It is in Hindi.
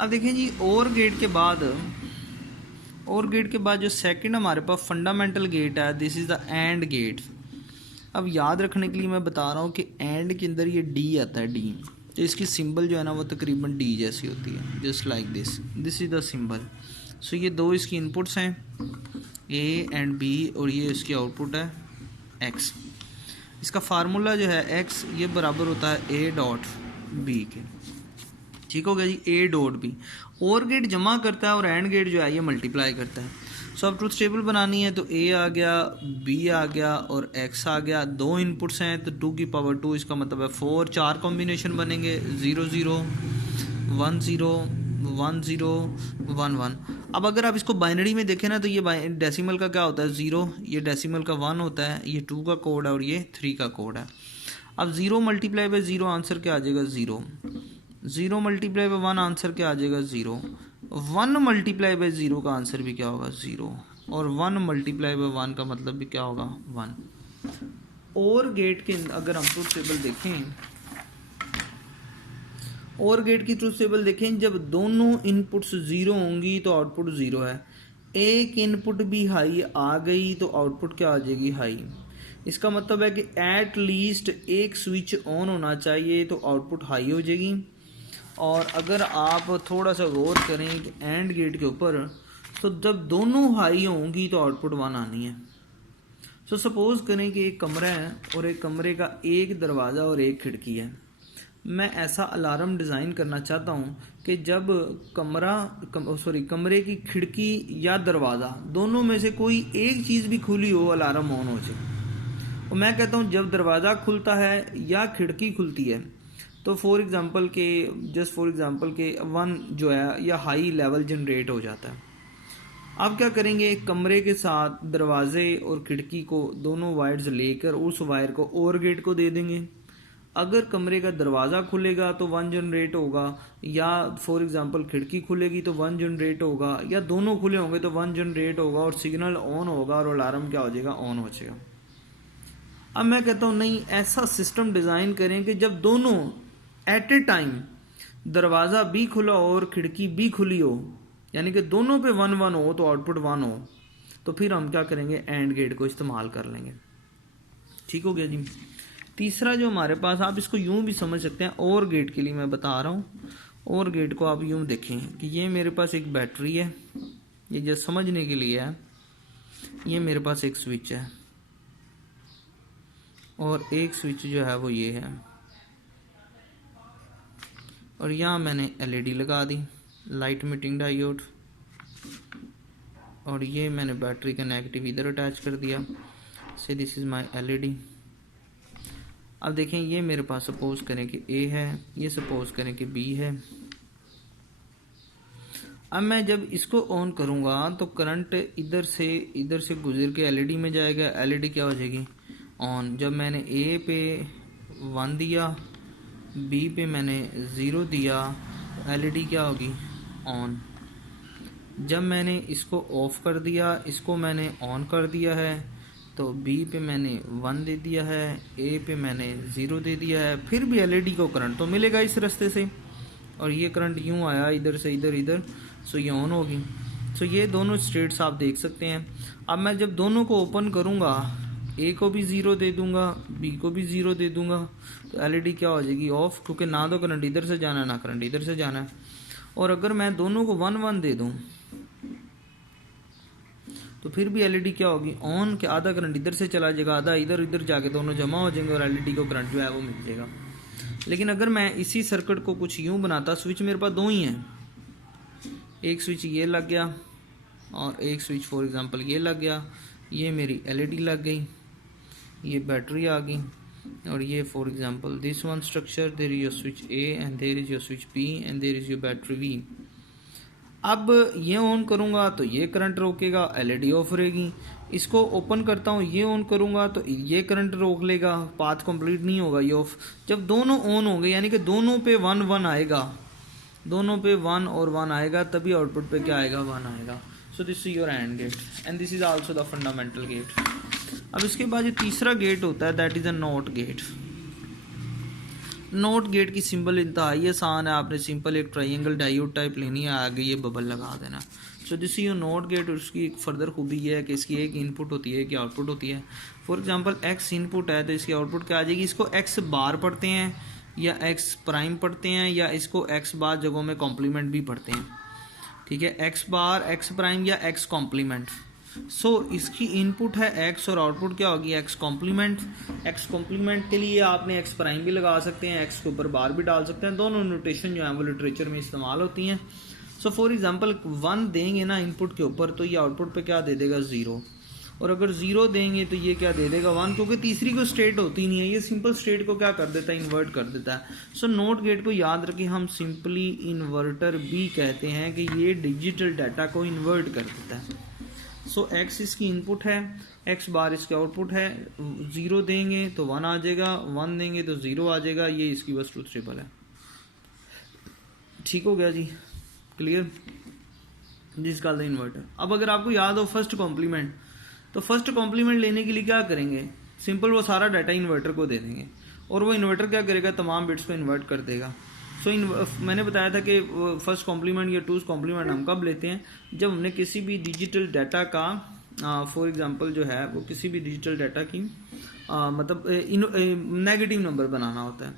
अब देखें जी, और गेट के बाद जो सेकंड हमारे पास फंडामेंटल गेट है, this is the AND gate. अब याद रखने के लिए मैं बता रहा हूँ कि एंड के अंदर ये डी आता है, डी, तो इसकी सिंबल जो है ना वो तकरीबन डी जैसी होती है, just like this is the symbol. So ये दो इसकी इनपुट्स हैं, ए एंड बी, और ये इसकी आउटपुट है एक्स। इसका फार्मूला जो है एक्स, ये बराबर होता है ए डॉट बी के। ठीक हो गया जी, ए डॉट बी। और गेट जमा करता है और एंड गेट जो है ये मल्टीप्लाई करता है। सो अब ट्रूथ टेबल बनानी है तो ए आ गया, बी आ गया और एक्स आ गया। दो इनपुट्स हैं तो 2 की पावर 2, इसका मतलब है 4। 4 कॉम्बिनेशन बनेंगे, 0 0 1 0 1 0 1 1। अब अगर आप इसको बाइनरी में देखें ना तो ये डेसिमल का क्या होता है 0, ये डेसिमल का 1 होता है, ये 2 का कोड है और ये 3 का कोड है। अब 0 मल्टीप्लाई बाई 0 आंसर क्या आ जाएगा 0, 0 मल्टीप्लाई बाई 1 आंसर क्या आ जाएगा 0, 1 मल्टीप्लाई बाई 0 का आंसर भी क्या होगा 0, और 1 मल्टीप्लाई बाई 1 का मतलब भी क्या होगा 1। और गेट के अगर हम ट्रूथ टेबल देखें, और गेट की ट्रूथ टेबल देखें, जब दोनों इनपुट्स 0 होंगी तो आउटपुट 0 है। एक इनपुट भी हाई आ गई तो आउटपुट क्या आ जाएगी हाई। इसका मतलब है कि एट लीस्ट एक स्विच ऑन होना चाहिए तो आउटपुट हाई हो जाएगी। और अगर आप थोड़ा सा गौर करें कि एंड गेट के ऊपर, तो जब दोनों हाई होंगी तो आउटपुट 1 आनी है। सो सपोज करें कि एक कमरा है और एक कमरे का एक दरवाज़ा और एक खिड़की है। मैं ऐसा अलार्म डिज़ाइन करना चाहता हूँ कि जब कमरे की खिड़की या दरवाज़ा दोनों में से कोई एक चीज़ भी खुली हो, अलार्म ऑन हो जाए। और मैं कहता हूँ जब दरवाज़ा खुलता है या खिड़की खुलती है तो फॉर एग्ज़ाम्पल के 1 जो है या हाई लेवल जनरेट हो जाता है। अब क्या करेंगे, कमरे के साथ दरवाजे और खिड़की को दोनों वायर्स लेकर उस वायर को और गेट को दे देंगे। अगर कमरे का दरवाज़ा खुलेगा तो 1 जनरेट होगा, या फॉर एग्जांपल खिड़की खुलेगी तो 1 जनरेट होगा, या दोनों खुले होंगे तो 1 जनरेट होगा और सिग्नल ऑन होगा और अलार्म क्या हो जाएगा ऑन हो जाएगा। अब मैं कहता हूँ नहीं, ऐसा सिस्टम डिज़ाइन करें कि जब दोनों एट ए टाइम दरवाज़ा भी खुला और खिड़की भी खुली हो, यानी कि दोनों पे 1 1 हो तो आउटपुट 1 हो, तो फिर हम क्या करेंगे एंड गेट को इस्तेमाल कर लेंगे। ठीक हो गया जी। तीसरा जो हमारे पास, आप इसको यूं भी समझ सकते हैं, और गेट के लिए मैं बता रहा हूँ। और गेट को आप यूं देखें कि ये मेरे पास एक बैटरी है, ये जस्ट समझने के लिए है। ये मेरे पास एक स्विच है और एक स्विच जो है वो ये है, और यहाँ मैंने LED लगा दी, लाइट मीटिंग डायोड, और ये मैंने बैटरी का नेगेटिव इधर अटैच कर दिया। से दिस इज़ माय LED। अब देखें, ये मेरे पास सपोज करें कि A है, ये सपोज करें कि B है। अब मैं जब इसको ऑन करूँगा तो करंट इधर से गुजर के LED में जाएगा, LED क्या हो जाएगी ऑन। जब मैंने A पे 1 दिया, B पे मैंने 0 दिया, LED क्या होगी ऑन। जब मैंने इसको ऑफ कर दिया, इसको मैंने ऑन कर दिया है, तो B पे मैंने 1 दे दिया है, A पे मैंने 0 दे दिया है, फिर भी LED को करंट तो मिलेगा इस रास्ते से, और ये करंट यूँ आया इधर से इधर, सो ये ऑन होगी। सो ये दोनों स्टेट्स आप देख सकते हैं। अब मैं जब दोनों को ओपन करूँगा, A को भी 0 दे दूंगा, B को भी 0 दे दूंगा, तो LED क्या हो जाएगी ऑफ, क्योंकि ना तो करंट इधर से जाना है ना करंट इधर से जाना है। और अगर मैं दोनों को 1 1 दे दूं तो फिर भी LED क्या होगी ऑन, कि आधा करंट इधर से चला जाएगा, आधा इधर जाके दोनों जमा हो जाएंगे और LED को करंट जो है वो मिल जाएगा। लेकिन अगर मैं इसी सर्किट को कुछ यूं बनाता, स्विच मेरे पास 2 ही हैं, एक स्विच ये लग गया और एक स्विच फॉर एग्जांपल ये लग गया, ये मेरी LED लग गई, ये बैटरी आ गई, और ये for example this one structure, there is your switch A and there is your switch B and there is your battery V। अब ये ऑन करूँगा तो ये करंट रोकेगा, LED ऑफ रहेगी। इसको ओपन करता हूँ, ये ऑन करूँगा तो ये करंट रोक लेगा, पाथ कंप्लीट नहीं होगा, ये ऑफ। जब दोनों ऑन होंगे यानी कि दोनों पे 1 1 आएगा, दोनों पे 1 और 1 आएगा, तभी आउटपुट पे क्या आएगा 1 आएगा। So this is your AND gate and this is also the fundamental gate. अब इसके बाद जो तीसरा गेट होता है that is a NOT gate. NOT gate की सिंबल इंतहाई आसान है, आपने सिंपल एक ट्रायंगल डायोड टाइप लेनी है, आगे ये बबल लगा देना। So this you NOT gate. उसकी एक फर्दर खूबी ये है कि इसकी एक इनपुट होती है, एक आउटपुट होती है। फॉर एग्जांपल एक्स इनपुट है तो इसकी आउटपुट क्या आ जाएगी, इसको एक्स बार पढ़ते हैं या एक्स प्राइम पढ़ते हैं या इसको एक्स बार जगहों में कॉम्प्लीमेंट भी पढ़ते हैं, ठीक है, एक्स बार, एक्स प्राइम या एक्स कॉम्प्लीमेंट। सो इसकी इनपुट है एक्स और आउटपुट क्या होगी, एक्स कॉम्प्लीमेंट। एक्स कॉम्प्लीमेंट के लिए आपने एक्स प्राइम भी लगा सकते हैं, एक्स के ऊपर बार भी डाल सकते हैं, दोनों नोटेशन जो है वो लिटरेचर में इस्तेमाल होती हैं। सो फॉर एग्जांपल 1 देंगे ना इनपुट के ऊपर तो ये आउटपुट पे क्या दे देगा 0, और अगर 0 देंगे तो ये क्या दे देगा 1, क्योंकि तीसरी कोई स्टेट होती नहीं है, ये सिंपल स्टेट को क्या कर देता है, इन्वर्ट कर देता है। सो नोट गेट को याद रखें, हम सिंपली इन्वर्टर भी कहते हैं कि ये डिजिटल डाटा को इन्वर्ट कर देता है। सो एक्स इसकी इनपुट है, एक्स बार इसके आउटपुट है, 0 देंगे तो 1 आ जाएगा, 1 देंगे तो 0 आ जाएगा, ये इसकी बस ट्रूथ टेबल है। ठीक हो गया जी, clear, this called the inverter. अब अगर आपको याद हो फर्स्ट कॉम्प्लीमेंट, तो फर्स्ट कॉम्प्लीमेंट लेने के लिए क्या करेंगे, सिंपल वो सारा डाटा इन्वर्टर को दे देंगे और वो इन्वर्टर क्या करेगा, तमाम बिट्स को इन्वर्ट कर देगा। सो मैंने बताया था कि फर्स्ट कॉम्प्लीमेंट या टूज कॉम्प्लीमेंट हम कब लेते हैं, जब हमने किसी भी डिजिटल डाटा का फॉर एग्जांपल जो है वो किसी भी डिजिटल डाटा की मतलब नेगेटिव नंबर बनाना होता है।